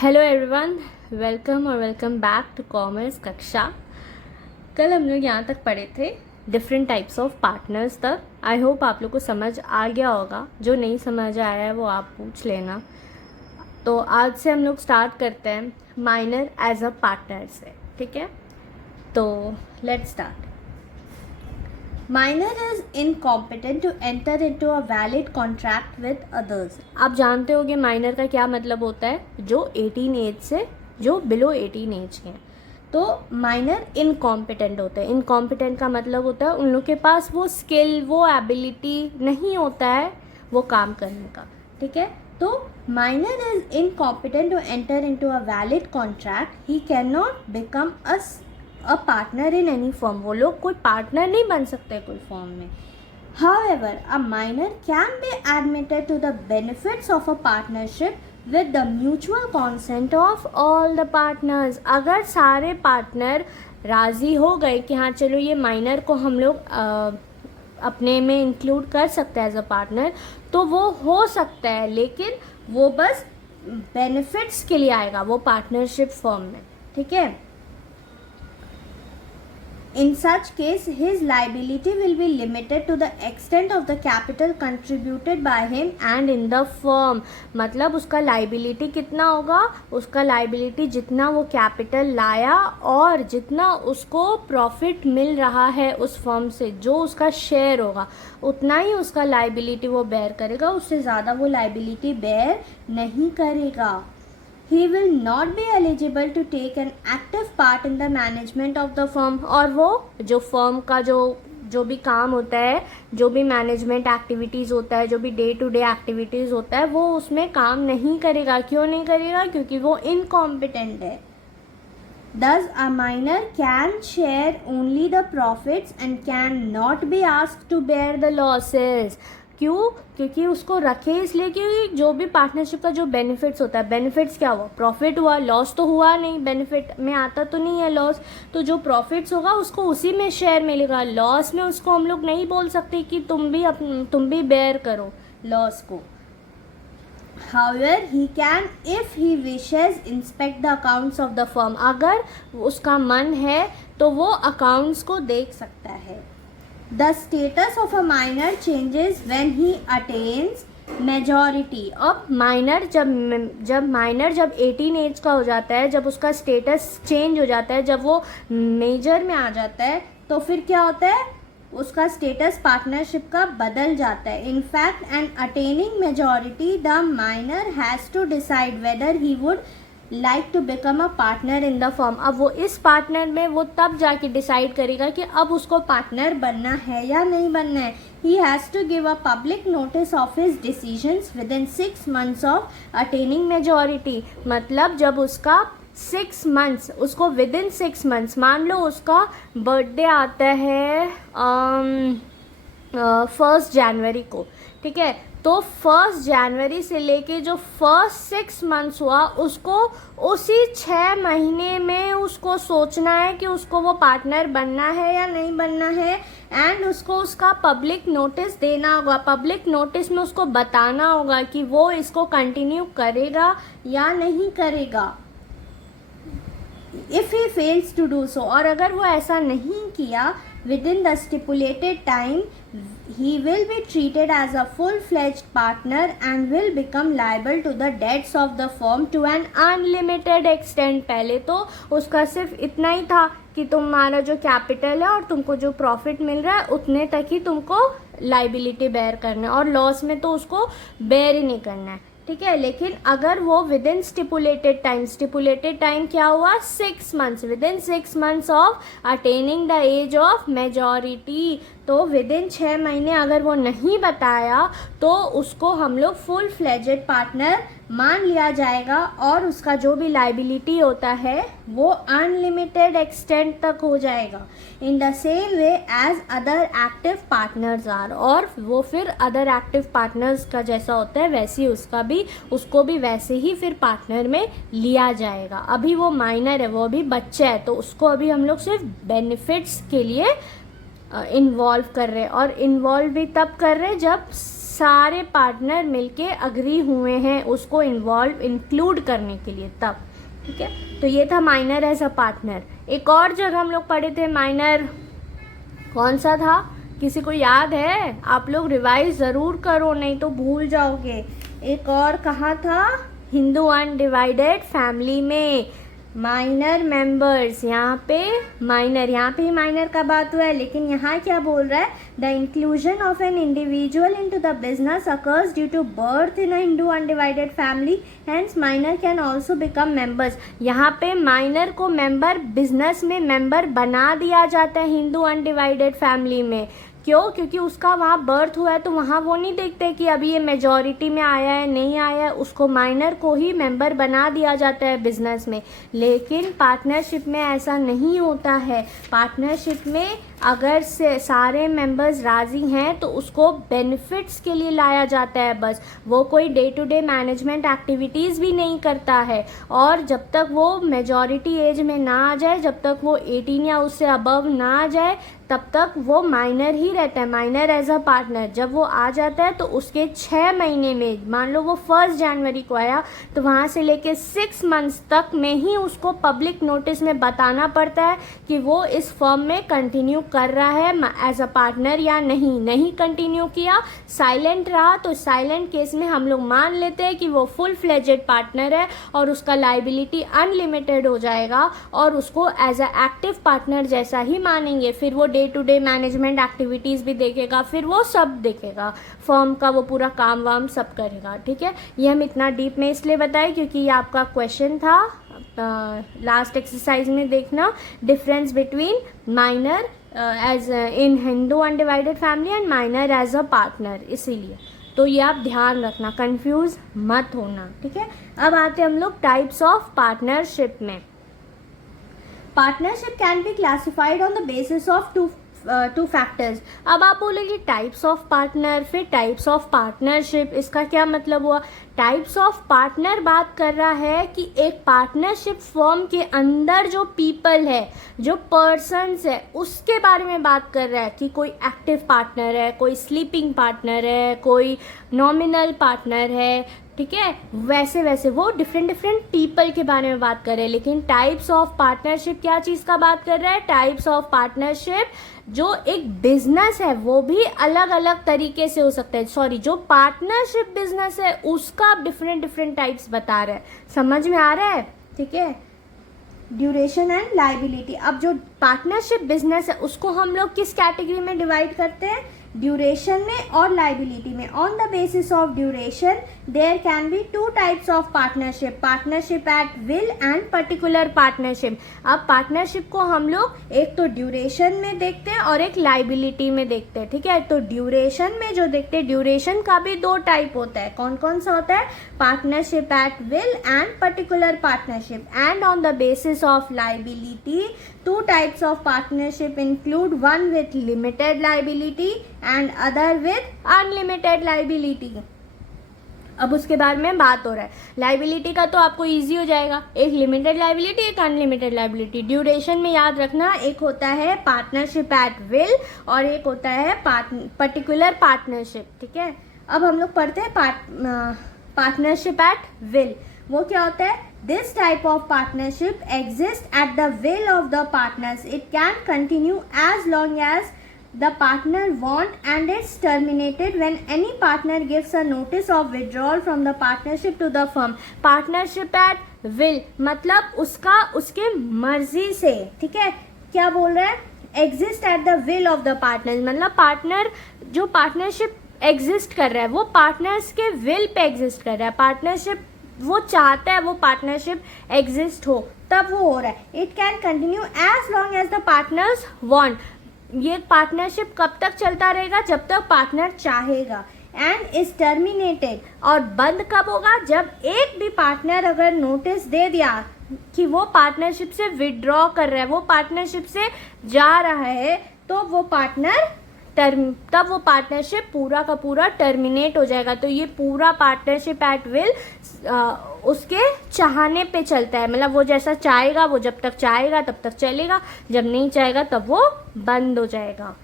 Hello everyone, welcome और welcome back to commerce कक्षा। कल हम लोग यहाँ तक पढ़े थे डिफरेंट टाइप्स ऑफ पार्टनर्स तक। आई होप आप लोग को समझ आ गया होगा। जो नहीं समझ आया है वो आप पूछ लेना। तो आज से हम लोग स्टार्ट करते हैं माइनर एज अ पार्टनर से, ठीक है। तो let's start. Minor is incompetent to enter into a valid contract with others. आप जानते होंगे माइनर का क्या मतलब होता है, जो 18 एज से जो बिलो 18 एज के हैं। तो माइनर इनकॉम्पिटेंट होते हैं। इनकॉम्पिटेंट का मतलब होता है उन लोग के पास वो स्किल, वो एबिलिटी नहीं होता है वो काम करने का, ठीक है। तो minor is incompetent to enter into a valid contract, he can not become a partner in any firm. वो लोग कोई पार्टनर नहीं बन सकते कोई फर्म में। However, a minor can be admitted to the benefits of a partnership with the mutual consent of all the partners। अगर सारे पार्टनर राज़ी हो गए कि हाँ चलो ये माइनर को हम लोग अपने में इंक्लूड कर सकते हैं एज अ पार्टनर, तो वो हो सकता है, लेकिन वो बस बेनिफिट्स के लिए आएगा वो पार्टनरशिप फर्म में, ठीक है। In such case, his liability will be limited to the extent of the capital contributed by him and in the firm। मतलब उसका liability कितना होगा, उसका liability जितना वो capital लाया और जितना उसको profit मिल रहा है उस firm से, जो उसका share होगा उतना ही उसका liability वो bear करेगा, उससे ज़्यादा वो liability bear नहीं करेगा। He will not be eligible to take an active part in the management of the firm। और वो जो फर्म का जो भी काम होता है, जो भी मैनेजमेंट एक्टिविटीज़ होता है, जो भी डे टू डे एक्टिविटीज़ होता है, वो उसमें काम नहीं करेगा। क्यों नहीं करेगा? क्योंकि वो इनकॉम्पिटेंट है। Thus, a minor can share only the profits and can not be asked to bear the losses। क्यों? क्योंकि उसको रखे इसलिए कि जो भी पार्टनरशिप का जो बेनिफिट्स होता है, बेनिफिट्स क्या हुआ? प्रॉफिट हुआ, लॉस तो हुआ नहीं, बेनिफिट में आता तो नहीं है लॉस। तो जो प्रॉफिट्स होगा उसको उसी में शेयर मिलेगा। लॉस में उसको हम लोग नहीं बोल सकते कि तुम भी बेयर करो लॉस को। However, he can, if he wishes, inspect the accounts of the firm। अगर उसका मन है तो वो अकाउंट्स को देख सकता है। The status of a minor changes when he attains majority। अब माइनर जब 18 एज का हो जाता है, जब उसका स्टेटस चेंज हो जाता है, जब वो मेजर में आ जाता है, तो फिर क्या होता है? उसका स्टेटस पार्टनरशिप का बदल जाता है। In fact and attaining majority the minor has to decide whether he would like to become a partner in the firm. अब वो इस पार्टनर में वो तब जाके डिसाइड करेगा कि अब उसको पार्टनर बनना है या नहीं बनना है। He has to give a public notice of his decisions within 6 months of attaining majority. मतलब जब उसका 6 months, उसको विद इन 6 months, मान लो उसका बर्थडे आता है 1 जनवरी को, ठीक है। तो 1 जनवरी से लेके जो फर्स्ट 6 months हुआ, उसको उसी 6 महीने में उसको सोचना है कि उसको वो पार्टनर बनना है या नहीं बनना है। एंड उसको उसका पब्लिक नोटिस देना होगा। पब्लिक नोटिस में उसको बताना होगा कि वो इसको कंटिन्यू करेगा या नहीं करेगा। If he fails to do so, और अगर वो ऐसा नहीं किया within the stipulated time, he will be treated as a full-fledged partner and will become liable to the debts of the firm to an unlimited extent। पहले तो उसका सिर्फ इतना ही था कि तुम्हारा जो कैपिटल है और तुमको जो प्रॉफिट मिल रहा है उतने तक ही तुमको लाइबिलिटी बेयर करना है, और लॉस में तो उसको बेयर ही नहीं करना है, ठीक है। लेकिन अगर वो विद इन स्टिपुलेटेड टाइम क्या हुआ? 6 months, within 6 months of attaining the age of majority. तो विद इन 6 महीने अगर वो नहीं बताया तो उसको हम लोग फुल फ्लेजेड पार्टनर मान लिया जाएगा, और उसका जो भी लाइबिलिटी होता है वो अनलिमिटेड एक्सटेंट तक हो जाएगा। In the same way as other active partners are, और वो फिर अदर एक्टिव पार्टनर्स का जैसा होता है वैसे ही उसको भी वैसे ही फिर पार्टनर में लिया जाएगा। अभी वो माइनर है, वो अभी बच्चा है, तो उसको अभी हम लोग सिर्फ बेनिफिट्स के लिए इन्वॉल्व कर रहे हैं, और इन्वॉल्व भी तब कर रहे हैं जब सारे पार्टनर मिलके अग्री हुए हैं उसको इंक्लूड करने के लिए तब, ठीक है। तो ये था माइनर एज अ पार्टनर। एक और जगह हम लोग पढ़े थे माइनर, कौन सा था, किसी को याद है? आप लोग रिवाइज ज़रूर करो नहीं तो भूल जाओगे। एक और कहाँ था? हिंदू अनडिवाइडेड फैमिली में माइनर मेंबर्स, यहाँ पे माइनर, यहाँ पे ही माइनर का बात हुआ है, लेकिन यहाँ क्या बोल रहा है? The inclusion of an individual into the business occurs due to birth in a Hindu undivided family, hence minor can also become members. यहाँ पे माइनर को मेंबर, बिजनेस में मेंबर बना दिया जाता है हिंदू अनडिवाइडेड फैमिली में। क्यों? क्योंकि उसका वहाँ बर्थ हुआ है, तो वहाँ वो नहीं देखते कि अभी ये मेजॉरिटी में आया है नहीं आया है, उसको माइनर को ही मेंबर बना दिया जाता है बिजनेस में। लेकिन पार्टनरशिप में ऐसा नहीं होता है। पार्टनरशिप में अगर से सारे मेंबर्स राज़ी हैं तो उसको बेनिफिट्स के लिए लाया जाता है बस, वो कोई day to day management activities भी नहीं करता है। और जब तक वो मेजॉरिटी एज में ना आ जाए, जब तक वो 18 या उससे अबव ना आ जाए, तब तक वो माइनर ही रहता है, माइनर एज अ पार्टनर। जब वो आ जाता है तो उसके 6 महीने में, मान लो वो 1 जनवरी को आया, तो वहाँ से लेके 6 मंथ्स तक में ही उसको पब्लिक नोटिस में बताना पड़ता है कि वो इस फर्म में कंटिन्यू कर रहा है एज अ पार्टनर या नहीं। नहीं कंटिन्यू किया, साइलेंट रहा, तो साइलेंट केस में हम लोग मान लेते हैं कि वो फुल फ्लेजेड पार्टनर है और उसका लाइबिलिटी अनलिमिटेड हो जाएगा और उसको एज अ एक्टिव पार्टनर जैसा ही मानेंगे। फिर वो day to day management activities भी देखेगा, फिर वो सब देखेगा, फर्म का वो पूरा काम वाम सब करेगा, ठीक है। ये हम इतना डीप में इसलिए बताए क्योंकि ये आपका क्वेश्चन था लास्ट एक्सरसाइज में। देखना difference between minor as in Hindu undivided family and minor as a partner, इसीलिए तो ये आप ध्यान रखना, कंफ्यूज मत होना, ठीक है। अब आते हम लोग टाइप्स ऑफ पार्टनरशिप में। Partnership can be classified on the basis of two factors. अब आप बोलेंगे टाइप्स ऑफ पार्टनर, फिर टाइप्स ऑफ पार्टनरशिप, इसका क्या मतलब हुआ? टाइप्स ऑफ पार्टनर बात कर रहा है कि एक पार्टनरशिप फर्म के अंदर जो पीपल है, जो पर्सन्स है, उसके बारे में बात कर रहा है कि कोई एक्टिव पार्टनर है, कोई स्लीपिंग पार्टनर है, कोई नॉमिनल पार्टनर है, ठीक है। वैसे वैसे वो डिफरेंट पीपल के बारे में बात कर रहे हैं। लेकिन टाइप्स ऑफ पार्टनरशिप क्या चीज़ का बात कर रहा है? टाइप्स ऑफ पार्टनरशिप जो एक बिजनेस है वो भी अलग अलग तरीके से हो सकता है। सॉरी, जो पार्टनरशिप बिजनेस है उसका डिफरेंट टाइप्स बता रहा है। समझ में आ रहा है? ठीक है। Duration and liability. अब जो पार्टनरशिप बिजनेस है उसको हम लोग किस कैटेगरी में डिवाइड करते हैं? ड्यूरेशन में और लाइबिलिटी में। On the basis of duration there can be 2 types of partnership, partnership at will and particular partnership. अब पार्टनरशिप को हम लोग एक तो ड्यूरेशन में देखते हैं और एक लाइबिलिटी में देखते हैं, ठीक है। तो ड्यूरेशन में जो देखते हैं, ड्यूरेशन का भी 2 टाइप होता है। कौन कौन सा होता है? Partnership at will and particular partnership. And on the basis of liability 2 types of partnership include, one with limited liability and other with unlimited liability। अब उसके बारे में बात हो रहा है। लाइबिलिटी का तो आपको इजी हो जाएगा, एक लिमिटेड लाइबिलिटी, एक अनलिमिटेड लाइबिलिटी। ड्यूरेशन में याद रखना, एक होता है पार्टनरशिप एट विल और एक होता है पर्टिकुलर पार्टनरशिप, ठीक है। अब हम लोग पढ़ते हैं पार्टनरशिप एट विल। वो क्या होता है? This type of partnership exists at the will of the partners. It can continue as long as the partner want and it's terminated when any partner gives a notice of withdrawal from the partnership to the firm. Partnership at will मतलब उसके मर्जी से, ठीक है। क्या बोल रहा है? Exist at the will of the partners मतलब पार्टनर जो पार्टनरशिप एग्जिस्ट कर रहा है वो पार्टनर्स के विल पे एग्जिस्ट कर रहा है। पार्टनरशिप वो चाहता है वो पार्टनरशिप एग्जिस्ट हो, तब वो हो रहा है। It can continue as long as the partners want. ये पार्टनरशिप कब तक चलता रहेगा? जब तक पार्टनर चाहेगा। एंड इज टर्मिनेटेड, और बंद कब होगा? जब एक भी पार्टनर अगर नोटिस दे दिया कि वो पार्टनरशिप से विड्रॉ कर रहा है, वो पार्टनरशिप से जा रहा है, तो वो तब वो पार्टनरशिप पूरा का पूरा टर्मिनेट हो जाएगा। तो ये पूरा पार्टनरशिप एट विल उसके चाहने पे चलता है, मतलब वो जैसा चाहेगा, वो जब तक चाहेगा तब तक चलेगा, जब नहीं चाहेगा तब वो बंद हो जाएगा।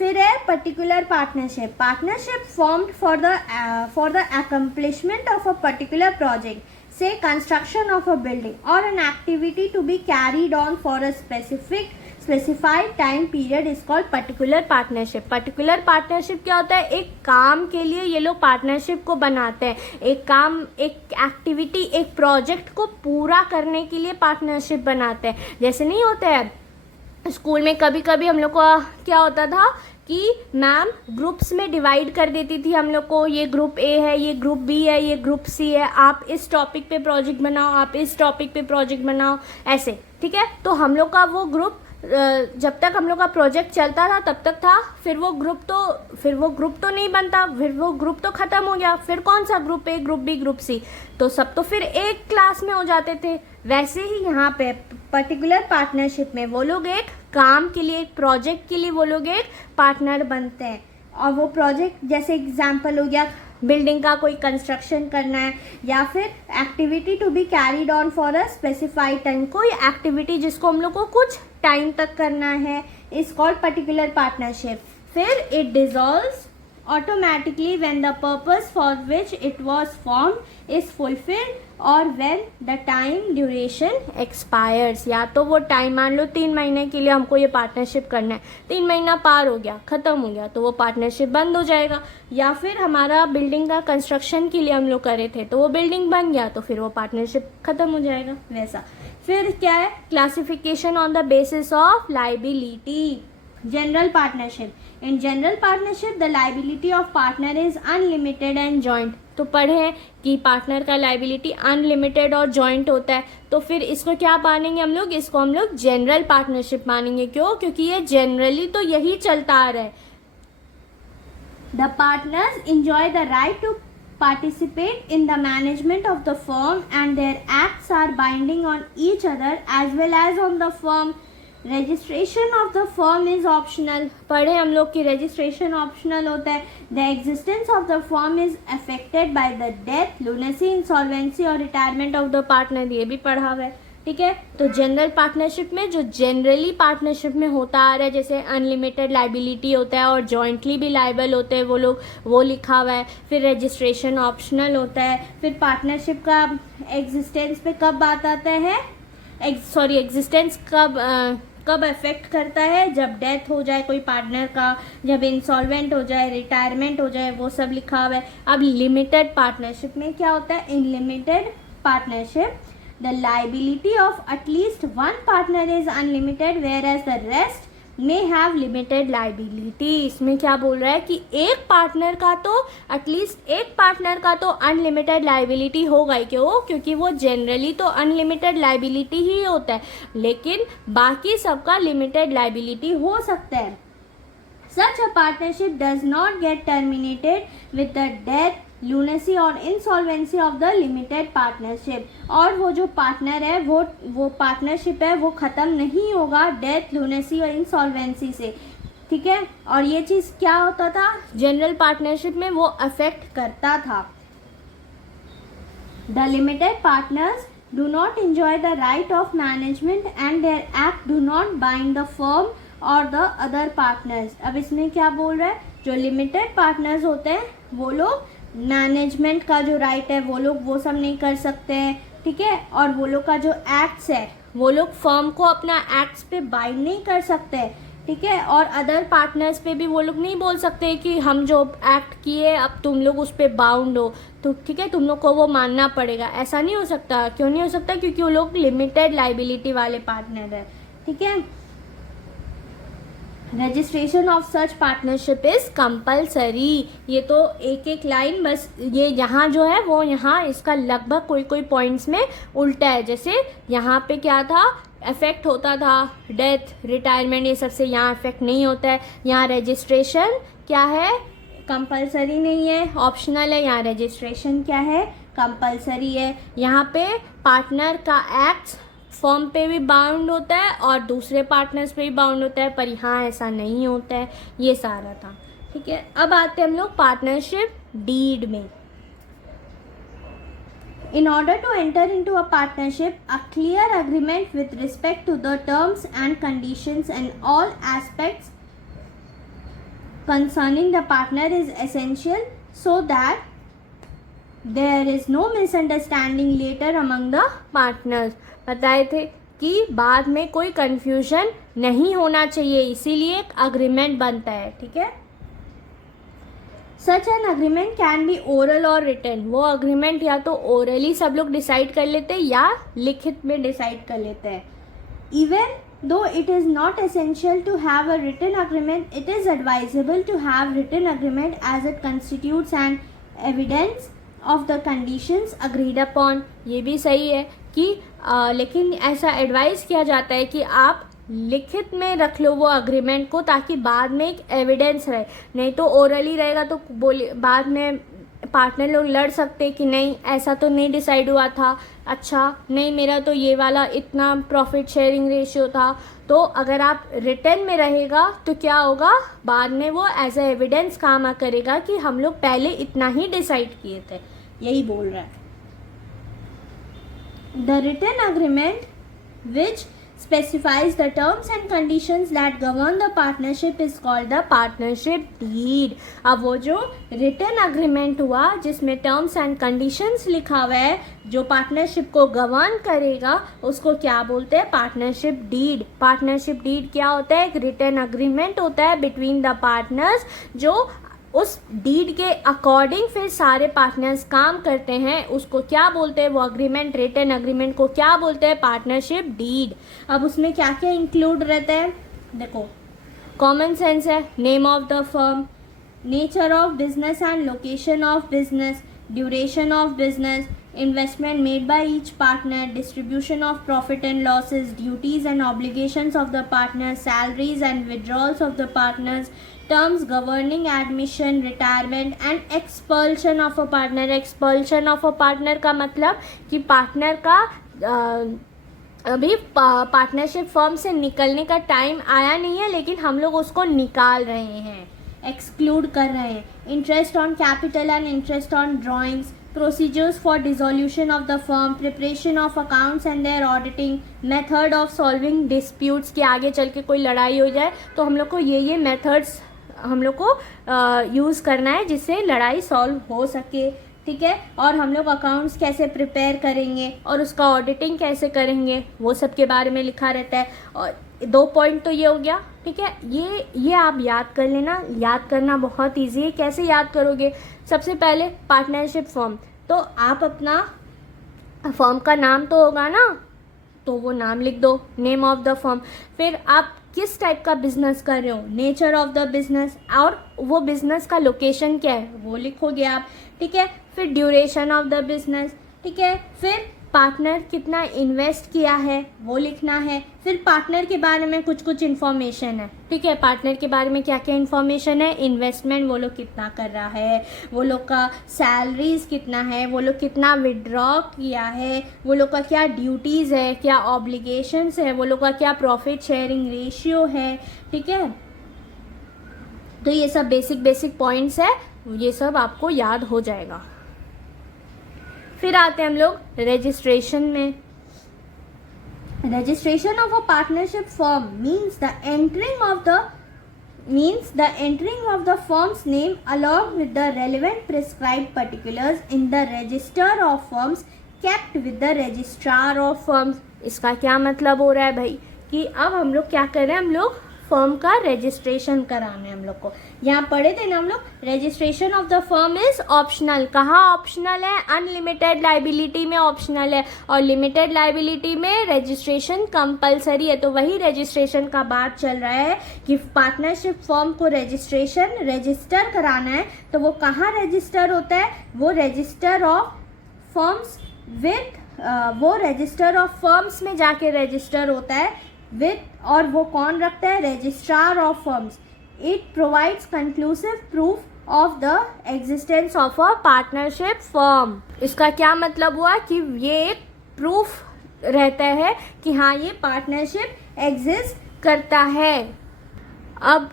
फिर है particular partnership. Partnership formed for the accomplishment of a particular project, say construction of a building or an activity to be carried on for a specified time period is called particular partnership. particular partnership क्या होता है? एक काम के लिए ये लोग partnership को बनाते हैं. एक काम, एक एक्टिविटी, एक प्रोजेक्ट को पूरा करने के लिए पार्टनरशिप बनाते हैं. जैसे नहीं होता है स्कूल में, कभी कभी हम लोग को क्या होता था कि मैम ग्रुप्स में डिवाइड कर देती थी हम लोग को, ये ग्रुप ए है, ये ग्रुप बी है, ये ग्रुप सी है, आप इस टॉपिक पे प्रोजेक्ट बनाओ, आप इस टॉपिक पे प्रोजेक्ट बनाओ, ऐसे. ठीक है, तो हम लोग का वो ग्रुप जब तक हम लोग का प्रोजेक्ट चलता था तब तक था. फिर वो ग्रुप तो नहीं बनता, फिर वो ग्रुप तो ख़त्म हो गया. फिर कौन सा group A, group B, group C, तो सब तो फिर एक क्लास में हो जाते थे. वैसे ही यहाँ पे पर्टिकुलर पार्टनरशिप में वो लोग एक काम के लिए, एक प्रोजेक्ट के लिए वो लोग एक पार्टनर बनते हैं. और वो प्रोजेक्ट जैसे एग्जांपल हो गया बिल्डिंग का कोई कंस्ट्रक्शन करना है, या फिर activity to be carried on for a specified time, कोई एक्टिविटी जिसको हम लोग को कुछ टाइम तक करना है, इज कॉल्ड पर्टिकुलर पार्टनरशिप. फिर it dissolves automatically when the purpose for which it was formed is fulfilled or when the time duration expires. या तो वो टाइम, मान लो 3 महीने के लिए हमको ये पार्टनरशिप करना है, 3 महीना पार हो गया, ख़त्म हो गया, तो वो पार्टनरशिप बंद हो जाएगा. या फिर हमारा बिल्डिंग का कंस्ट्रक्शन के लिए हम लोग करे थे तो वो बिल्डिंग बन गया, तो फिर वो पार्टनरशिप ख़त्म हो जाएगा. वैसा फिर क्या है? Classification on the basis of liability. General partnership. In general partnership, the liability of partner is unlimited and joint. तो पढ़े कि पार्टनर का लाइबिलिटी अनलिमिटेड और जॉइंट होता है. तो फिर इसको क्या मानेंगे हम लोग? इसको हम लोग जनरल पार्टनरशिप मानेंगे. क्यों? क्योंकि ये जनरली तो यही चलता आ रहा है. The partners enjoy the right to participate in the management of the firm and their acts are binding on each other as well as on the firm. Registration of the firm is optional. पढ़े हम लोग कि registration optional होता है. The existence of the firm is affected by the death, lunacy, insolvency और retirement of the partner. ये भी पढ़ा हुआ है. ठीक है, तो जनरल पार्टनरशिप में जो जनरली पार्टनरशिप में होता आ रहा है, जैसे अनलिमिटेड लाइबिलिटी होता है और जॉइंटली भी लाइबल होते हैं वो लोग, वो लिखा हुआ है. फिर रजिस्ट्रेशन ऑप्शनल होता है. फिर पार्टनरशिप का एग्जिस्टेंस पे कब बात आता है? एग्जिस्टेंस कब अफेक्ट करता है? जब डेथ हो जाए कोई पार्टनर का, जब इंसॉल्वेंट हो जाए, रिटायरमेंट हो जाए, वो सब लिखा हुआ है. अब लिमिटेड पार्टनरशिप में क्या होता है? In limited partnership the liability of at least one partner is unlimited whereas the rest may have limited liability. इसमें क्या बोल रहा है कि एक पार्टनर का तो एटलीस्ट एक पार्टनर का तो अनलिमिटेड लाइबिलिटी होगा ही. क्यों? क्योंकि वो जनरली तो अनलिमिटेड लाइबिलिटी ही होता है, लेकिन बाकी सबका लिमिटेड लाइबिलिटी हो सकता है. Such a partnership does not get terminated with the death, lunacy और insolvency of the limited partnership. और वो जो पार्टनर है वो पार्टनरशिप है वो ख़त्म नहीं होगा डेथ, लूनेसी और इंसॉल्वेंसी से. ठीक है, और ये चीज़ क्या होता था? जनरल पार्टनरशिप में वो अफेक्ट करता था. The limited partners do not enjoy the right of management and their act do not bind the firm और द अदर पार्टनर्स. अब इसमें क्या बोल रहा है? जो लिमिटेड पार्टनर्स होते हैं वो लोग मैनेजमेंट का जो राइट है वो लोग वो सब नहीं कर सकते हैं. ठीक है, और वो लोग का जो एक्ट्स है वो लोग फर्म को अपना एक्ट्स पे बाइंड नहीं कर सकते. ठीक है, और अदर पार्टनर्स पे भी वो लोग नहीं बोल सकते कि हम जो एक्ट किए अब तुम लोग उस पर बाउंड हो, तो ठीक है तुम लोग को वो मानना पड़ेगा. ऐसा नहीं हो सकता. क्यों नहीं हो सकता? क्योंकि वो लोग लिमिटेड लाइबिलिटी वाले पार्टनर है. ठीक है, registration of such partnership is compulsory. ये तो एक एक लाइन बस, ये यहाँ जो है वो यहाँ इसका लगभग कोई पॉइंट्स में उल्टा है. जैसे यहाँ पे क्या था? अफेक्ट होता था डेथ, रिटायरमेंट, ये सबसे यहाँ अफेक्ट नहीं होता है. यहाँ रजिस्ट्रेशन क्या है? कंपलसरी नहीं है, ऑप्शनल है. यहाँ रजिस्ट्रेशन क्या है? कंपलसरी है. यहाँ पे पार्टनर का एक्ट फर्म पे भी बाउंड होता है और दूसरे पार्टनर्स पे भी बाउंड होता है, पर यहाँ ऐसा नहीं होता है. ये सारा था. ठीक है, अब आते हैं हम लोग पार्टनरशिप डीड में. In order to enter into a partnership, a clear agreement with respect to the terms and conditions and all aspects concerning the partner is essential so that there is no misunderstanding later among the partners. बताए थे कि बाद में कोई confusion नहीं होना चाहिए, इसीलिए एक agreement बनता है. ठीक है. Such an agreement can be oral or written. वो agreement या तो orally सब लोग decide कर लेते हैं या लिखित में decide कर लेते हैं. Even though it is not essential to have a written agreement, it is advisable to have written agreement as it constitutes an evidence of the conditions agreed upon. ये भी सही है कि लेकिन ऐसा एडवाइस किया जाता है कि आप लिखित में रख लो वो अग्रीमेंट को, ताकि बाद में एक एविडेंस रहे. नहीं तो ओरली रहेगा तो बोले बाद में पार्टनर लोग लड़ सकते कि नहीं ऐसा तो नहीं डिसाइड हुआ था, अच्छा नहीं मेरा तो ये वाला इतना प्रॉफिट शेयरिंग रेशियो था. तो अगर आप रिटर्न में रहेगा तो क्या होगा, बाद में वो एज ए एविडेंस काम करेगा कि हम लोग पहले इतना ही डिसाइड किए थे. यही बोल रहा है. The written agreement which specifies the terms and conditions that govern the partnership is called the partnership deed. अब वो जो written agreement हुआ जिसमें terms and conditions लिखा हुआ है जो partnership को govern करेगा उसको क्या बोलते हैं, partnership deed. partnership deed क्या होता है, एक written agreement होता है between the partners जो उस डीड के अकॉर्डिंग फिर सारे पार्टनर्स काम करते हैं. उसको क्या बोलते हैं, वो अग्रीमेंट रिटन अग्रीमेंट को क्या बोलते हैं, पार्टनरशिप डीड. अब उसमें क्या क्या इंक्लूड रहता है, देखो कॉमन सेंस है, name of the firm, nature of business and location of business, duration of business, investment made by each partner, distribution of profit and losses, duties and obligations of the partners, salaries and withdrawals of the partners, terms governing admission, retirement and expulsion of a partner. expulsion of a partner का मतलब कि partner का अभी partnership firm से निकलने का time आया नहीं है लेकिन हम लोग उसको निकाल रहे हैं, एक्सक्लूड कर रहे हैं. Interest on capital and interest on drawings, procedures for dissolution of the firm, preparation of accounts and their auditing, method of solving disputes कि आगे चल के कोई लड़ाई हो जाए तो हम लोग को ये मेथड्स हम लोग को यूज़ करना है जिससे लड़ाई सॉल्व हो सके. ठीक है. और हम लोग अकाउंट्स कैसे प्रिपेयर करेंगे और उसका ऑडिटिंग कैसे करेंगे वो सब के बारे में लिखा रहता है. और 2 पॉइंट तो ये हो गया. ठीक है. ये आप याद कर लेना, याद करना बहुत ईजी है. कैसे याद करोगे, सबसे पहले पार्टनरशिप फर्म, तो आप अपना फर्म का नाम तो होगा ना, तो वो नाम लिख दो, नेम ऑफ द फर्म. फिर आप किस टाइप का बिजनेस कर रहे हो, नेचर ऑफ द बिजनेस, और वो बिजनेस का लोकेशन क्या है वो लिखोगे आप. ठीक है. फिर ड्यूरेशन ऑफ द बिजनेस. ठीक है. फिर पार्टनर कितना इन्वेस्ट किया है वो लिखना है. फिर पार्टनर के बारे में कुछ इन्फॉर्मेशन है. ठीक है. पार्टनर के बारे में क्या क्या इन्फॉर्मेशन है, इन्वेस्टमेंट वो लोग कितना कर रहा है, वो लोग का सैलरीज कितना है, वो लोग कितना विड्रॉ किया है, वो लोग का क्या ड्यूटीज़ है, क्या ऑब्लिगेशंस है, वो लोग का क्या प्रॉफिट शेयरिंग रेशियो है. ठीक है. तो ये सब बेसिक पॉइंट्स है, ये सब आपको याद हो जाएगा. फिर आते हैं हम लोग रजिस्ट्रेशन में. Registration of a partnership firm means the entering of the firm's name along with the relevant prescribed particulars in the register of firms kept with the registrar of firms. इसका क्या मतलब हो रहा है भाई कि अब हम लोग क्या कर रहे हैं, हम लोग फर्म का रजिस्ट्रेशन कराना है. हम लोग को यहाँ पढ़े थे ना हम लोग, registration of the firm is optional. कहाँ ऑप्शनल है, अनलिमिटेड लाइबिलिटी में ऑप्शनल है और लिमिटेड लाइबिलिटी में रजिस्ट्रेशन कंपलसरी है. तो वही रजिस्ट्रेशन का बात चल रहा है कि पार्टनरशिप फर्म को रजिस्टर कराना है. तो वो कहाँ रजिस्टर होता है, वो रजिस्टर ऑफ फर्म्स वो रजिस्टर ऑफ फर्म्स में जाके रजिस्टर होता है विथ, और वो कौन रखता है, registrar of firms. It provides conclusive proof of the existence of a partnership firm. इसका क्या मतलब हुआ कि ये एक प्रूफ रहता है कि हाँ ये पार्टनरशिप एग्जिस्ट करता है. अब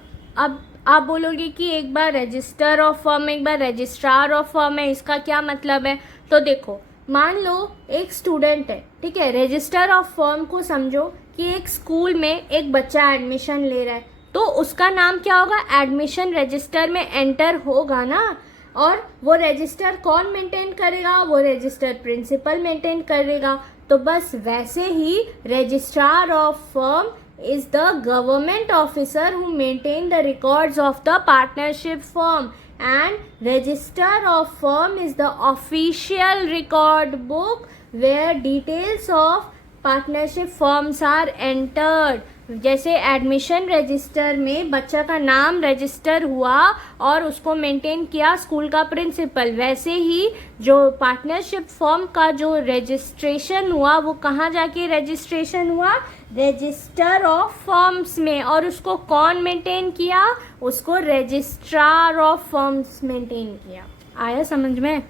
आप बोलोगे कि एक बार रजिस्टर ऑफ फर्म एक बार रजिस्ट्रार ऑफ फर्म है, इसका क्या मतलब है. तो देखो मान लो एक स्टूडेंट है. ठीक है. रजिस्टर ऑफ फर्म को समझो कि एक स्कूल में एक बच्चा एडमिशन ले रहा है, तो उसका नाम क्या होगा, एडमिशन रजिस्टर में एंटर होगा ना। और वो रजिस्टर कौन मेंटेन करेगा, वो रजिस्टर प्रिंसिपल मेंटेन करेगा। तो बस वैसे ही registrar of firm is the government officer who maintain the records of the partnership firm, and register of firm is the official record book where details of partnership forms are entered. जैसे admission register में बच्चा का नाम register हुआ और उसको maintain किया school का प्रिंसिपल, वैसे ही जो पार्टनरशिप फॉर्म का जो रजिस्ट्रेशन हुआ वो कहाँ जाके रजिस्ट्रेशन हुआ, रजिस्टर ऑफ फर्म्स में। और उसको कौन मेंटेन किया, उसको रजिस्ट्रार ऑफ फर्म्स मेंटेन किया। आया समझ में।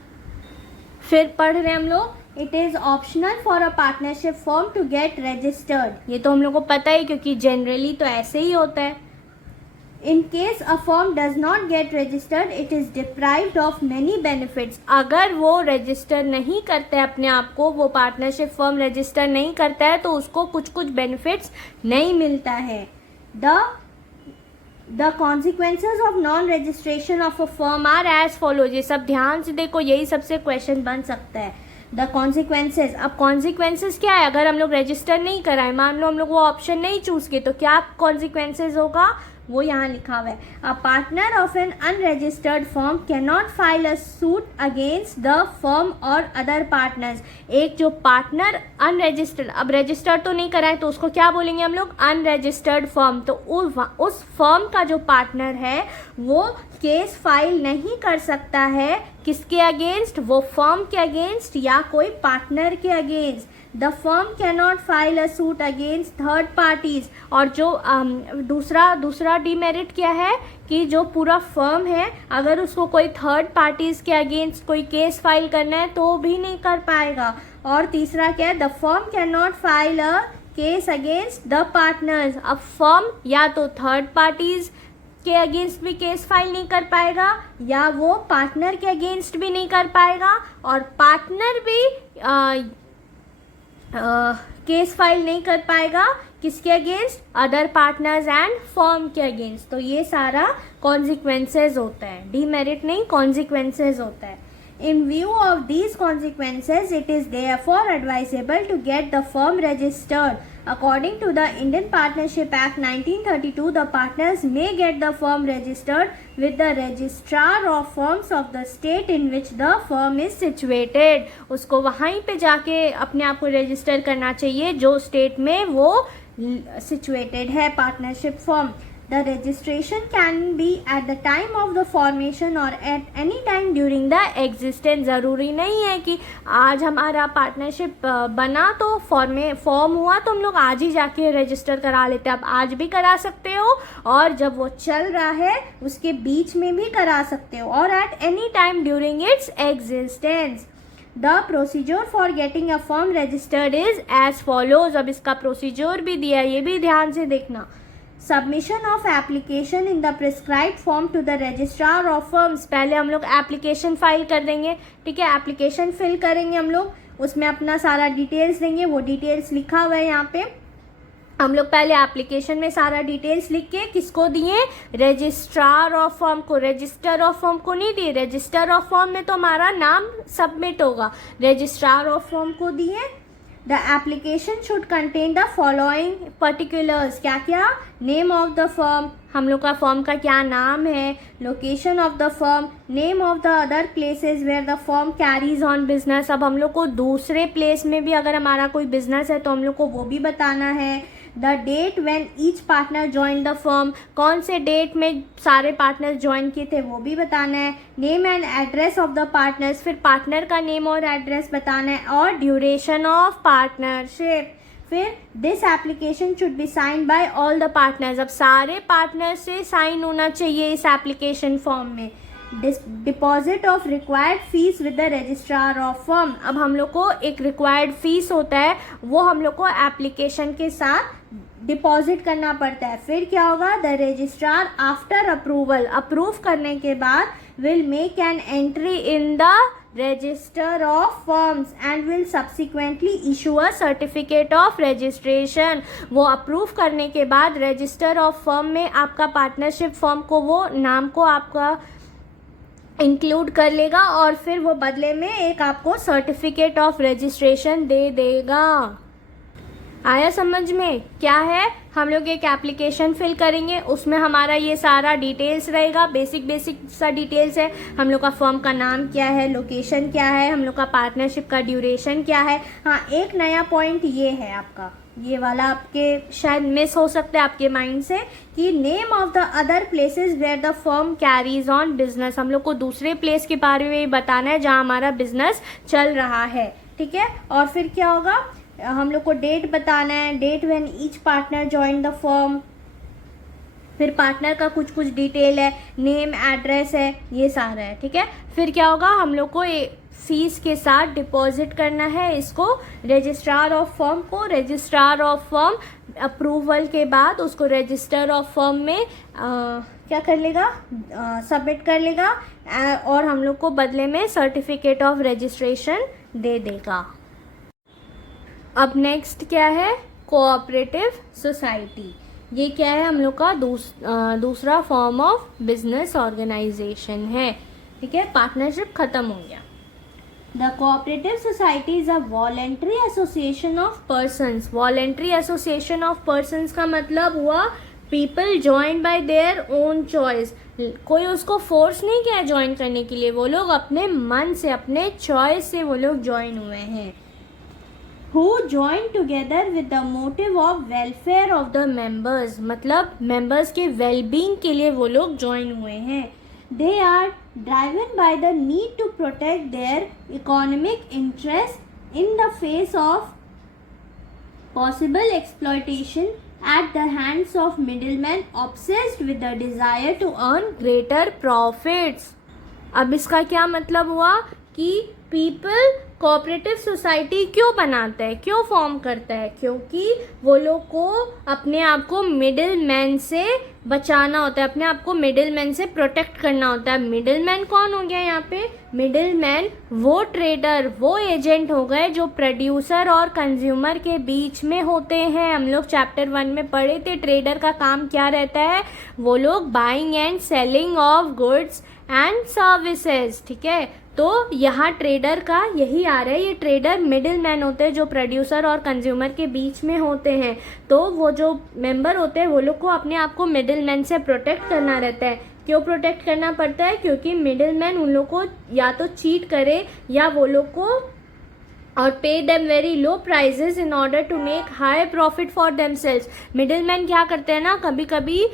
फिर पढ़ रहे हम लोग, it is optional for a partnership form to get registered. ये तो हम लोग को पता है क्योंकि जनरली तो ऐसे ही होता है। In case a form does not get registered it is deprived of many benefits. अगर वो रजिस्टर नहीं करता है अपने आप को, वो पार्टनरशिप फॉर्म रजिस्टर नहीं करता है तो उसको कुछ कुछ बेनिफिट्स नहीं मिलता है। The consequences of non-registration of a firm are as follows। ये सब ध्यान से देखो, यही सबसे क्वेश्चन बन सकता है। द कॉन्सिक्वेंसेज, अब कॉन्सिक्वेंसेज क्या है, अगर हम लोग रजिस्टर नहीं कराएं, मान लो हम लोग वो ऑप्शन नहीं चूज किए, तो क्या कॉन्सिक्वेंसेज होगा वो यहाँ लिखा हुआ है। A partner of N unregistered firm can not file a suit against the firm और अदर पार्टनर्स। एक जो पार्टनर अनरजिस्टर्ड, अब रजिस्टर्ड तो नहीं कराए तो उसको क्या बोलेंगे हम लोग, अनरजिस्टर्ड फर्म। तो उस फर्म का जो पार्टनर है वो केस फाइल नहीं कर सकता है किसके अगेंस्ट, वो फर्म के अगेंस्ट या कोई पार्टनर के against. The firm can not file a suit against third parties. और जो दूसरा डीमेरिट क्या है कि जो पूरा फर्म है अगर उसको कोई थर्ड पार्टीज के अगेंस्ट कोई केस फाइल करना है तो भी नहीं कर पाएगा। और तीसरा क्या है, the firm can not file a case against the partners. अब फर्म या तो थर्ड पार्टीज के अगेंस्ट भी केस फाइल नहीं कर पाएगा या वो पार्टनर के अगेंस्ट भी नहीं कर पाएगा, और पार्टनर भी केस फाइल नहीं कर पाएगा किसके against, other partners and firm के अगेंस्ट। तो ये सारा कॉन्सिक्वेंसेज होता है, डीमेरिट नहीं कॉन्सिक्वेंसेज होता है। In view of these consequences, it is therefore advisable to get the firm registered. According to the Indian Partnership Act 1932, the partners may get the firm registered with the registrar of firms of the state in which the firm is situated. उसको वहीं पे जाके अपने आप को register करना चाहिए जो स्टेट में वो situated है partnership firm. The registration can be at the time of the formation or at any time during the existence। ज़रूरी नहीं है कि आज हमारा पार्टनरशिप बना तो फॉर्म हुआ तो हम लोग आज ही जाके रजिस्टर करा लेते हैं। आप आज भी करा सकते हो और जब वो चल रहा है उसके बीच में भी करा सकते हो, और at any time during its existence। The procedure for getting a firm registered is as follows। अब इसका प्रोसीजर भी दिया है, ये भी ध्यान से देखना। Submission of application in the prescribed form to the registrar of firms. पहले हम लोग एप्लीकेशन फाइल कर देंगे, ठीक है, एप्लीकेशन फिल करेंगे हम लोग, उसमें अपना सारा डिटेल्स देंगे, वो डिटेल्स लिखा हुआ है यहाँ पे। हम लोग पहले एप्लीकेशन में सारा डिटेल्स लिख के किसको दिए, रजिस्ट्रार ऑफ फर्म को। रजिस्टर ऑफ फर्म को नहीं दिए, रजिस्टर ऑफ फर्म में तो हमारा नाम सबमिट होगा, रजिस्ट्रार ऑफ फर्म को दिए। The application should contain the following particulars। क्या क्या, नेम ऑफ द फर्म, हम लोग का फर्म का क्या नाम है, location of the firm, name of the other places where the firm carries on business. अब हम लोग को दूसरे प्लेस में भी अगर हमारा कोई बिजनेस है तो हम लोग को वो भी बताना है। The date when each partner join the firm, कौन से डेट में सारे पार्टनर ज्वाइन किए थे वो भी बताना है। Name and address of the partners, फिर पार्टनर का नेम और एड्रेस बताना है, और ड्यूरेशन ऑफ पार्टनरशिप। फिर this application should be sign by all the partners. अब सारे पार्टनर से साइन होना चाहिए इस एप्लीकेशन फॉर्म में। Deposit of required fees with the registrar of firm. अब हम लोग को एक रिक्वायर्ड फीस होता है, वो हम लोग को एप्लीकेशन के साथ डिपॉजिट करना पड़ता है। फिर क्या होगा, the registrar after approval, approve करने के बाद will make an entry in the register of firms and will subsequently issue a certificate of registration। वो अप्रूव करने के बाद रजिस्टर ऑफ फर्म में आपका पार्टनरशिप फर्म को वो नाम को आपका इंक्लूड कर लेगा और फिर वो बदले में एक आपको सर्टिफिकेट ऑफ रजिस्ट्रेशन दे देगा। आया समझ में? क्या है, हम लोग एक एप्लीकेशन फिल करेंगे, उसमें हमारा ये सारा डिटेल्स रहेगा, बेसिक सा डिटेल्स है, हम लोग का फर्म का नाम क्या है, लोकेशन क्या है, हम लोग का पार्टनरशिप का ड्यूरेशन क्या है। हाँ, एक नया पॉइंट ये है आपका, ये वाला आपके शायद मिस हो सकता है आपके माइंड से, कि name of the other places where the firm carries on business. हम लोग को दूसरे प्लेस के बारे में बताना है जहाँ हमारा बिजनेस चल रहा है, ठीक है। और फिर क्या होगा, हम लोग को डेट बताना है, date when each partner join the firm, फिर पार्टनर का कुछ डिटेल है, नेम, एड्रेस है, ये सारा है, ठीक है। फिर क्या होगा, हम लोग को फीस के साथ डिपॉजिट करना है इसको रजिस्ट्रार ऑफ फर्म को। रजिस्ट्रार ऑफ फर्म अप्रूवल के बाद उसको रजिस्टर ऑफ फर्म में क्या कर लेगा, सबमिट कर लेगा और हम लोग को बदले में सर्टिफिकेट ऑफ रजिस्ट्रेशन दे देगा। अब नेक्स्ट क्या है, कोऑपरेटिव सोसाइटी। ये क्या है, हम लोग का दूसरा फॉर्म ऑफ बिजनेस ऑर्गेनाइजेशन है, ठीक है। पार्टनरशिप खत्म हो गया। The cooperative society is a voluntary association of persons. Voluntary association of persons का मतलब हुआ people join by their own choice. कोई उसको फोर्स नहीं किया ज्वाइन करने के लिए, वो लोग अपने मन से, अपने चॉइस से वो लोग ज्वाइन हुए हैं। Who join together with the motive of welfare of the members, मतलब members के well-being के लिए वो लोग join हुए हैं। They are driven by the need to protect their economic interests in the face of possible exploitation at the hands of middlemen obsessed with the desire to earn greater profits। अब इसका क्या मतलब हुआ कि people cooperative society क्यों बनाता है, क्यों फॉर्म करता है, क्योंकि वो लोग को अपने आप को मिडिल मैन से बचाना होता है, अपने आप को मिडिल मैन से प्रोटेक्ट करना होता है। मिडिल मैन कौन हो गया यहाँ पे, मिडिल मैन वो ट्रेडर, वो एजेंट हो गए जो प्रोड्यूसर और कंज्यूमर के बीच में होते हैं। हम लोग चैप्टर 1 में पढ़े थे ट्रेडर का काम क्या रहता है, वो लोग buying and selling of goods and services, ठीक है। तो यहाँ ट्रेडर का यही आ रहा है, ये ट्रेडर मिडिल मैन होते हैं जो प्रोड्यूसर और कंज्यूमर के बीच में होते हैं। तो वो जो मेंबर होते हैं वो लोग को अपने आप को मिडिल मैन से प्रोटेक्ट करना रहता है। क्यों प्रोटेक्ट करना पड़ता है, क्योंकि मिडिल मैन उन लोग को या तो चीट करे या वो लोग को और pay them very low prices in order to make high profit for themselves. Middleman क्या करते हैं ना, कभी कभी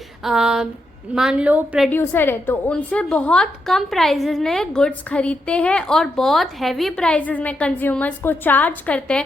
मान लो प्रोड्यूसर है तो उनसे बहुत कम प्राइजेस में गुड्स खरीदते हैं और बहुत हैवी प्राइजेस में कंज्यूमर्स को चार्ज करते हैं।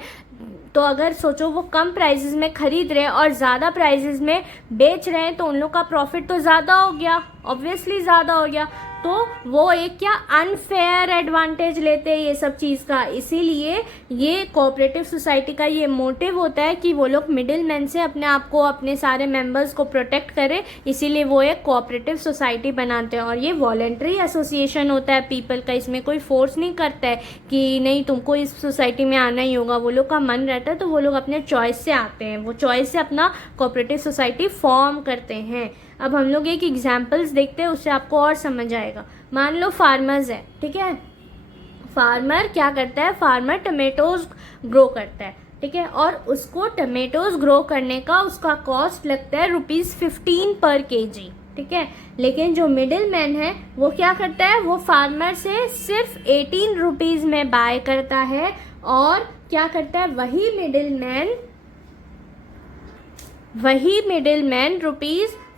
तो अगर सोचो वो कम प्राइजेस में खरीद रहे हैं और ज़्यादा प्राइजेस में बेच रहे हैं तो उन लोग का प्रॉफिट तो ज़्यादा हो गया, ऑब्वियसली ज़्यादा हो गया। तो वो एक क्या अनफेयर एडवांटेज लेते हैं ये सब चीज़ का। इसीलिए ये कोऑपरेटिव सोसाइटी का ये मोटिव होता है कि वो लोग मिडिल मैन से अपने आप को, अपने सारे मेंबर्स को प्रोटेक्ट करें, इसीलिए वो एक कोऑपरेटिव सोसाइटी बनाते हैं। और ये वॉलेंट्री एसोसिएशन होता है पीपल का, इसमें कोई फोर्स नहीं करता है कि नहीं तुमको इस सोसाइटी में आना ही होगा। वो लोग का मन रहता है तो वो लोग अपने चॉइस से आते हैं, वो चॉइस से अपना कोऑपरेटिव सोसाइटी फॉर्म करते हैं। अब हम लोग एक एग्जाम्पल्स देखते हैं, उससे आपको और समझ आएगा। मान लो फार्मर्स है, ठीक है। फार्मर क्या करता है, फार्मर टमेटोज ग्रो करता है, ठीक है। और उसको टमेटोज ग्रो करने का उसका कॉस्ट लगता है ₹15 पर केजी, ठीक है। लेकिन जो मिडिल मैन है वो क्या करता है, वो फार्मर से सिर्फ 18 रुपीज़ में बाय करता है। और क्या करता है, वही मिडिल मैन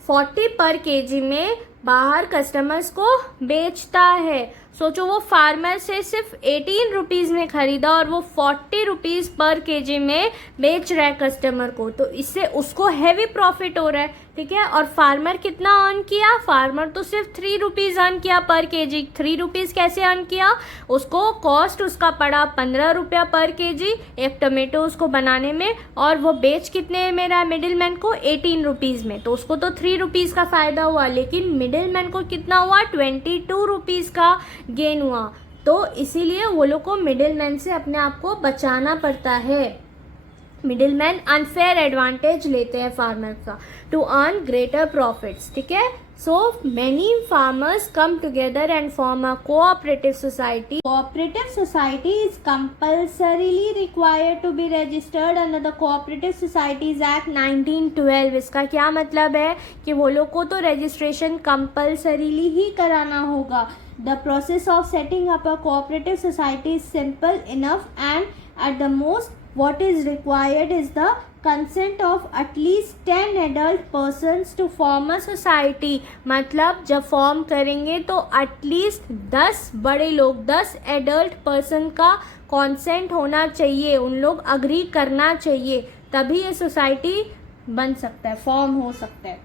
₹40 पर केजी में बाहर कस्टमर्स को बेचता है। सोचो वो फार्मर से सिर्फ 18 रुपीज़ में खरीदा और वो 40 रुपीज़ पर केजी में बेच रहा है कस्टमर को, तो इससे उसको हैवी प्रॉफिट हो रहा है, ठीक है। और फार्मर कितना अर्न किया, फार्मर तो सिर्फ 3 रुपीज़ अर्न किया पर केजी। 3 रुपीज़ कैसे अर्न किया, उसको कॉस्ट उसका पड़ा 15 रुपया पर केजी एक टमेटो उसको बनाने में, और वो बेच कितने में रहा मिडिल मैन को, 18 रुपीज़ में। तो उसको तो 3 रुपीज़ का फ़ायदा हुआ, लेकिन मिडिल मैन को कितना हुआ, 22 रुपीज़ का गेन हुआ। तो तो इसीलिए वो लोग को मिडिल मैन से अपने आप को बचाना पड़ता है। मिडिल मैन अनफेयर एडवांटेज लेते हैं फार्मर का टू अर्न ग्रेटर प्रॉफिट्स, ठीक है। So many farmers come together and form a cooperative society. Cooperative society is compulsorily required to be registered under the cooperative societies act 1912। इसका क्या मतलब है कि वो लोग को तो रजिस्ट्रेशन कंपल्सरीली ही कराना होगा। The process of setting up a cooperative society is simple enough and at the most what is required is the consent of at least 10 adult persons to form a society। मतलब जब form करेंगे तो at least 10 बड़े लोग, 10 adult person का consent होना चाहिए, उन लोग अग्री करना चाहिए, तभी ये सोसाइटी बन सकता है, फॉर्म हो सकता है।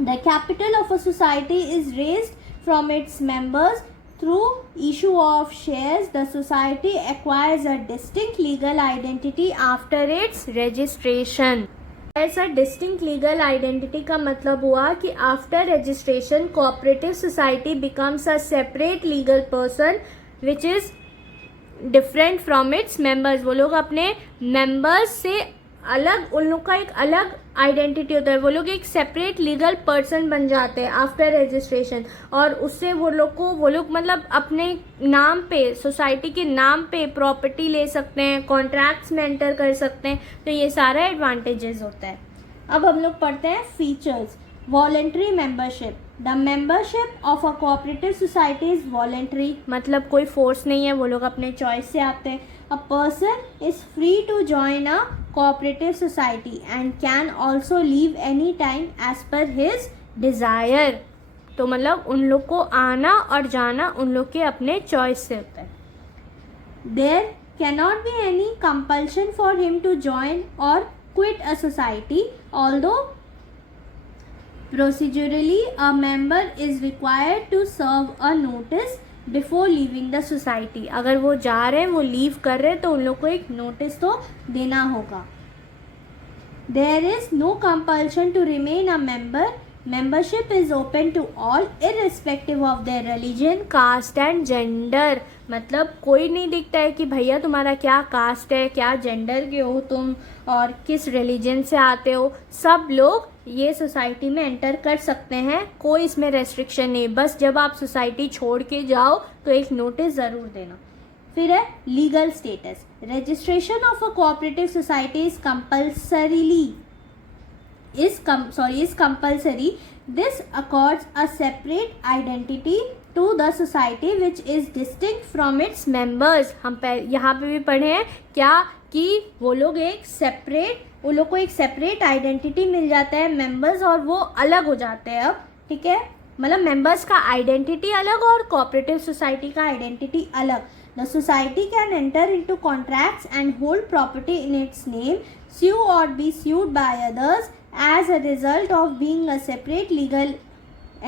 The capital of a society is raised from its members through issue of shares। The society acquires a distinct legal identity after its registration। ऐसा डिस्टिंक्ट लीगल आइडेंटिटी का मतलब हुआ कि after registration cooperative society becomes a separate legal person which is different from its members. वो लोग अपने members से अलग, उन लोग का एक अलग आइडेंटिटी होता है, वो लोग एक सेपरेट लीगल पर्सन बन जाते हैं आफ्टर रजिस्ट्रेशन। और उससे वो लोग मतलब अपने नाम पे, सोसाइटी के नाम पे प्रॉपर्टी ले सकते हैं, कॉन्ट्रैक्ट्स में एंटर कर सकते हैं। तो ये सारा एडवांटेजेस होता है। अब हम लोग पढ़ते हैं features. Voluntary membership. The membership of a cooperative society is voluntary, मतलब कोई फोर्स नहीं है, वो लोग अपने चॉइस से आते हैं। A person is free to join a cooperative society and can also leave any time as per his desire। तो मतलब उन लोग को आना और जाना उन लोग के अपने चॉइस से होता है। There cannot be any compulsion for him to join or quit a society, although procedurally a member is required to serve a notice before leaving the society. अगर वो जा रहे हैं, वो लीव कर रहे हैं, तो उन लोग को एक नोटिस तो देना होगा। There is no compulsion to remain a member. Membership is open to all irrespective of their religion, caste and gender. मतलब कोई नहीं दिखता है कि भैया तुम्हारा क्या कास्ट है, क्या जेंडर के हो तुम, और किस रिलीजन से आते हो। सब लोग ये सोसाइटी में एंटर कर सकते हैं, कोई इसमें रेस्ट्रिक्शन नहीं। बस जब आप सोसाइटी छोड़ के जाओ तो एक नोटिस ज़रूर देना। फिर है legal status. Registration of a cooperative society is compulsory। This accords a separate identity to the society which is distinct from its members। हम यहाँ पे भी पढ़े हैं क्या कि वो लोग को एक सेपरेट आइडेंटिटी मिल जाता है मेंबर्स, और वो अलग हो जाते हैं अब, ठीक है। मतलब मेंबर्स का आइडेंटिटी अलग और कोऑपरेटिव सोसाइटी का आइडेंटिटी अलग। The society can enter into contracts and hold property in its name, sue or be sued by others as a result of being a separate legal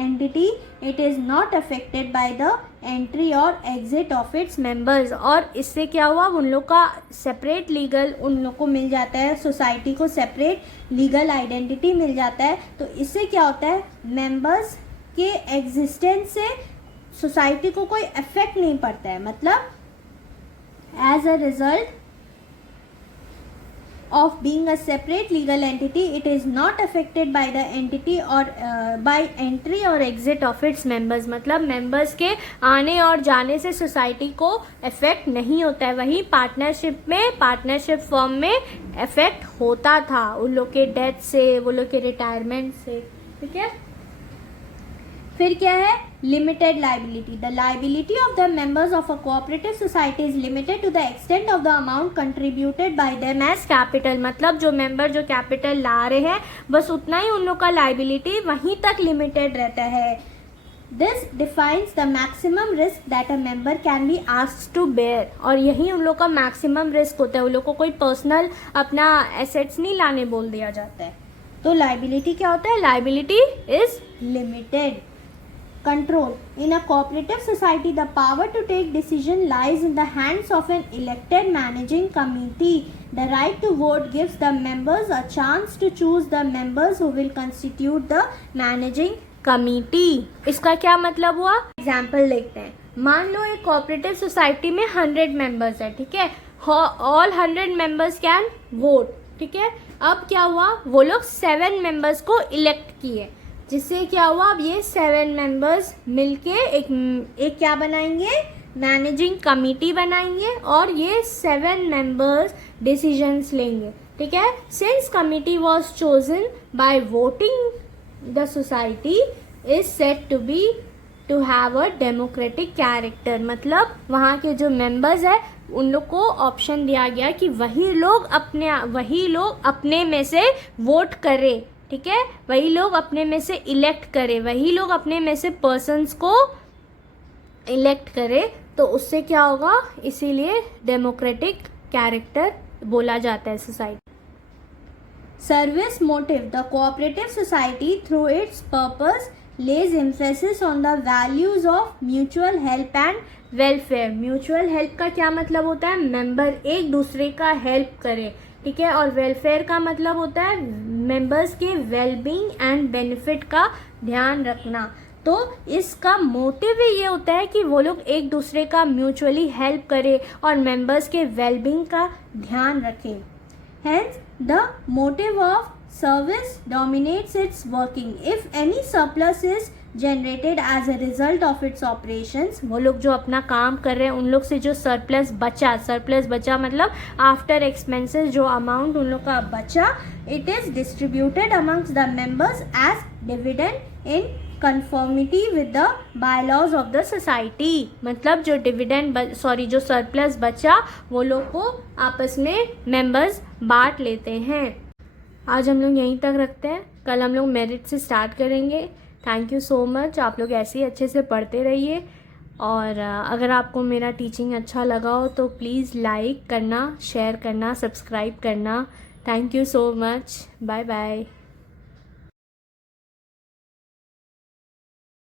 entity। It is not affected by the entry or exit of its members। और इससे क्या हुआ, उन लोग का separate legal, उन लोग को मिल जाता है, सोसाइटी को सेपरेट लीगल आइडेंटिटी मिल जाता है। तो इससे क्या होता है, मेंबर्स के एग्जिस्टेंस से सोसाइटी को कोई इफेक्ट नहीं पड़ता है। मतलब as a result of being a separate legal entity, it is not affected by the entity or by entry or exit of its members। मतलब मेंबर्स के आने और जाने से सोसाइटी को इफेक्ट नहीं होता है। वहीं पार्टनरशिप फॉर्म में इफेक्ट होता था उन लोग के डेथ से, वो लोग के रिटायरमेंट से, ठीक है। फिर क्या है, limited liability. The liability of the members of a cooperative society is limited to the extent of the amount contributed by them as capital. मतलब जो मेंबर जो कैपिटल ला रहे हैं, बस उतना ही उन लोग का लाइबिलिटी वहीं तक लिमिटेड रहता है। This defines the maximum risk that a member can be asked to bear. और यही उन लोग का मैक्सिमम रिस्क होता है, उन लोग को कोई पर्सनल अपना एसेट्स नहीं लाने बोल दिया जाता है। तो लाइबिलिटी क्या होता है, liability is limited. Control. In a cooperative society, the power to take decision lies in the hands of an elected managing committee. The right to vote gives the members a chance to choose the members who will constitute the managing committee। इसका क्या मतलब हुआ, example देखते हैं। मान लो एक cooperative society में 100 members है, ठीक है, ऑल 100 मेंबर्स कैन वोट, ठीक है। अब क्या हुआ, वो लोग 7 मेंबर्स को इलेक्ट किए, जिससे क्या हुआ, अब ये 7 मेंबर्स मिलके एक क्या बनाएंगे, मैनेजिंग कमिटी बनाएंगे और ये 7 मेंबर्स डिसीजंस लेंगे, ठीक है। Since committee was chosen by voting, the society is said to have a democratic character, मतलब वहाँ के जो मेंबर्स है उन लोग को ऑप्शन दिया गया कि वही लोग अपने में से वोट करें, ठीक है, वही लोग अपने में से इलेक्ट करें, वही लोग अपने में से पर्सन्स को इलेक्ट करें, तो उससे क्या होगा, इसीलिए डेमोक्रेटिक कैरेक्टर बोला जाता है society. Service motive, the cooperative society through it's purpose lays emphasis on the values of mutual help and welfare। Mutual help का क्या मतलब होता है, मेंबर एक दूसरे का हेल्प करे, ठीक है, और वेलफेयर का मतलब होता है मेंबर्स के वेलबींग एंड बेनिफिट का ध्यान रखना। तो इसका मोटिव ये होता है कि वो लोग एक दूसरे का म्यूचुअली हेल्प करें और मेंबर्स के वेलबींग का ध्यान रखें। Hence, the motive of service dominates its working. If any surplus is generated as a result of its operations, वो लोग जो अपना काम कर रहे हैं उन लोग से जो सरप्लस बचा मतलब आफ्टर एक्सपेंसेस जो अमाउंट उन लोग का बचा, it is distributed amongst the members as dividend in conformity with the bylaws of the society। मतलब जो सरप्लस बचा वो लोग को आपस में मेंबर्स बांट लेते हैं। आज हम लोग यहीं तक रखते हैं, कल हम लोग मेरिट से स्टार्ट करेंगे। थैंक यू सो मच, आप लोग ऐसे ही अच्छे से पढ़ते रहिए, और अगर आपको मेरा टीचिंग अच्छा लगा हो तो प्लीज़ लाइक करना, शेयर करना, सब्सक्राइब करना। Thank you so much, bye bye.